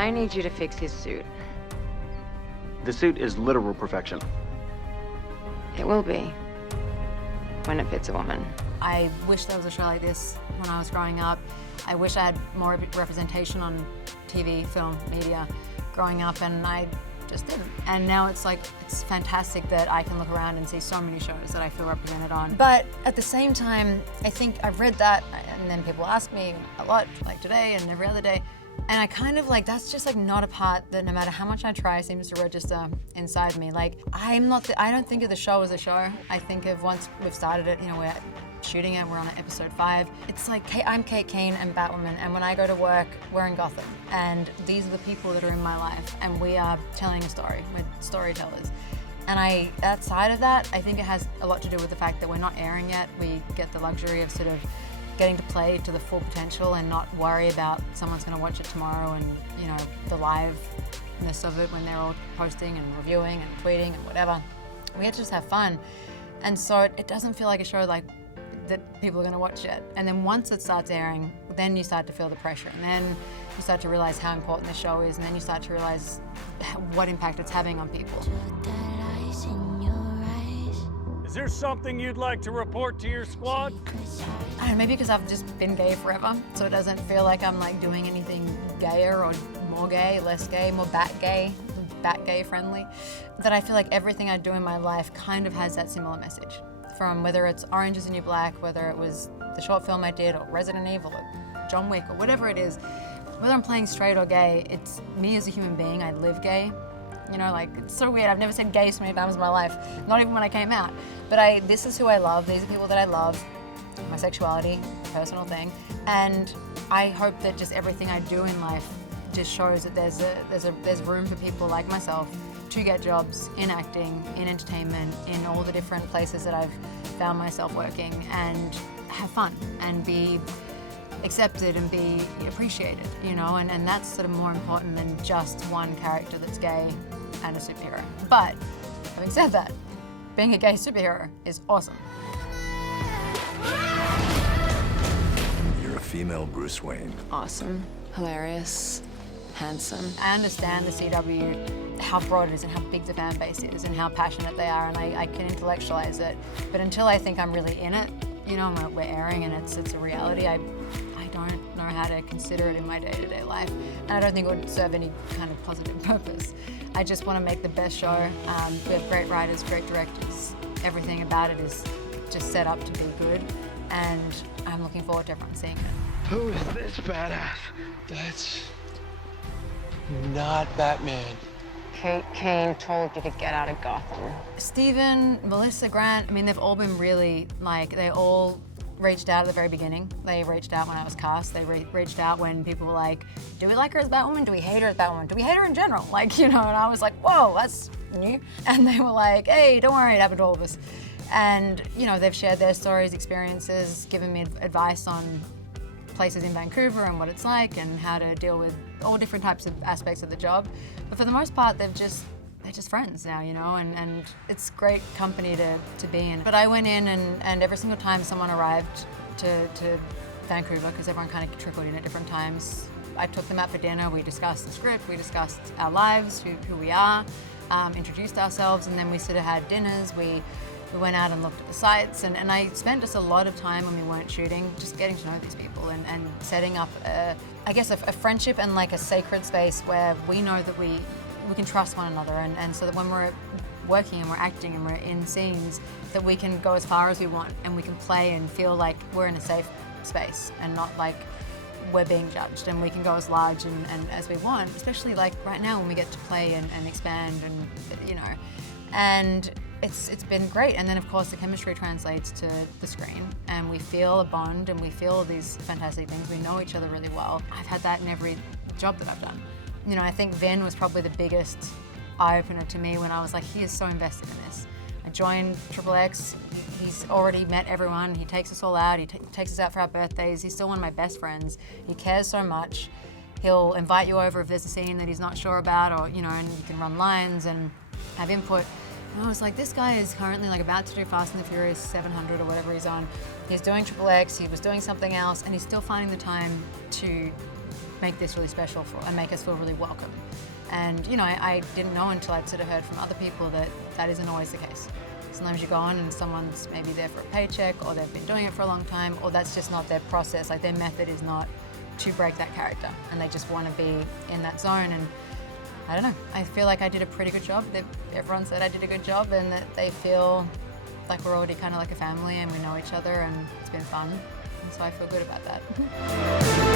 I need you to fix his suit. The suit is literal perfection. It will be. When it fits a woman. I wish there was a show like this when I was growing up. I wish I had more representation on TV, film, media growing up, and I just didn't. And now it's like, it's fantastic that I can look around and see so many shows that I feel represented on. But at the same time, I think I've read that, and then people ask me a lot, like today and every other day, and I kind of like, that's just like not a part that no matter how much I try seems to register inside me. Like, I don't think of the show as a show. I think of once we've started it, you know, we're shooting it, we're on episode 5. It's like, I'm Kate Kane and Batwoman, and when I go to work, we're in Gotham. And these are the people that are in my life, and we are telling a story. We're storytellers. And outside of that, I think it has a lot to do with the fact that we're not airing yet. We get the luxury of sort of getting to play to the full potential and not worry about someone's going to watch it tomorrow and, you know, the liveness of it when they're all posting and reviewing and tweeting and whatever. We get to just have fun. And so it doesn't feel like a show like that people are going to watch it. And then once it starts airing, then you start to feel the pressure. And then you start to realize how important the show is. And then you start to realize what impact it's having on people. Is there something you'd like to report to your squad? I don't know, maybe because I've just been gay forever, so it doesn't feel like I'm like doing anything gayer or more gay, less gay, more bat gay friendly. That I feel like everything I do in my life kind of has that similar message. From whether it's Orange is the New Black, whether it was the short film I did, or Resident Evil, or John Wick, or whatever it is, whether I'm playing straight or gay, it's me as a human being. I live gay. You know, like, it's so weird. I've never said gay so many times in my life, not even when I came out. But this is who I love. These are people that I love. My sexuality, personal thing. And I hope that just everything I do in life just shows that there's room for people like myself to get jobs in acting, in entertainment, in all the different places that I've found myself working, and have fun and be accepted and be appreciated, you know, and that's sort of more important than just one character that's gay and a superhero. But having said that, being a gay superhero is awesome. You're a female Bruce Wayne. Awesome, hilarious, handsome. I understand the CW, how broad it is and how big the fan base is and how passionate they are, and I can intellectualize it. But until I think I'm really in it, you know, we're airing and it's a reality, I don't know how to consider it in my day-to-day life. And I don't think it would serve any kind of positive purpose. I just want to make the best show. We have great writers, great directors. Everything about it is just set up to be good. And I'm looking forward to everyone seeing it. Who is this badass? That's not Batman. Kate Kane told you to get out of Gotham. Steven, Melissa, Grant, I mean, they've all been really, like, they all reached out at the very beginning. They reached out when I was cast. They reached out when people were like, do we like her as Batwoman? Do we hate her as Batwoman? Do we hate her in general? Like, you know, and I was like, whoa, that's new. And they were like, hey, don't worry, it happened to all of us. And, you know, they've shared their stories, experiences, given me advice on places in Vancouver and what it's like and how to deal with all different types of aspects of the job. But for the most part, they're just friends now, you know, and it's great company to be in. But I went in and every single time someone arrived to Vancouver, because everyone kind of trickled in at different times, I took them out for dinner, we discussed the script, we discussed our lives, who we are, introduced ourselves, and then we sort of had dinners. We went out and looked at the sites, and I spent just a lot of time when we weren't shooting just getting to know these people and setting up, I guess, a friendship and like a sacred space where we know that we can trust one another, and so that when we're working and we're acting and we're in scenes, that we can go as far as we want and we can play and feel like we're in a safe space and not like we're being judged, and we can go as large and as we want, especially like right now when we get to play and expand and, you know, and it's been great. And then of course the chemistry translates to the screen and we feel a bond and we feel these fantastic things. We know each other really well. I've had that in every job that I've done. You know, I think Vin was probably the biggest eye-opener to me when I was like, he is so invested in this. I joined XXX, he's already met everyone, he takes us all out, he takes us out for our birthdays, he's still one of my best friends, he cares so much. He'll invite you over if there's a scene that he's not sure about, or, you know, and you can run lines and have input. And I was like, this guy is currently like about to do Fast and the Furious 700 or whatever he's on. He's doing XXX, he was doing something else, and he's still finding the time to make this really special and make us feel really welcome. And you know, I didn't know until I'd sort of heard from other people that that isn't always the case. Sometimes you go on and someone's maybe there for a paycheck, or they've been doing it for a long time, or that's just not their process. Like their method is not to break that character, and they just want to be in that zone. And I don't know, I feel like I did a pretty good job. Everyone said I did a good job, and that they feel like we're already kind of like a family and we know each other, and it's been fun. And so I feel good about that.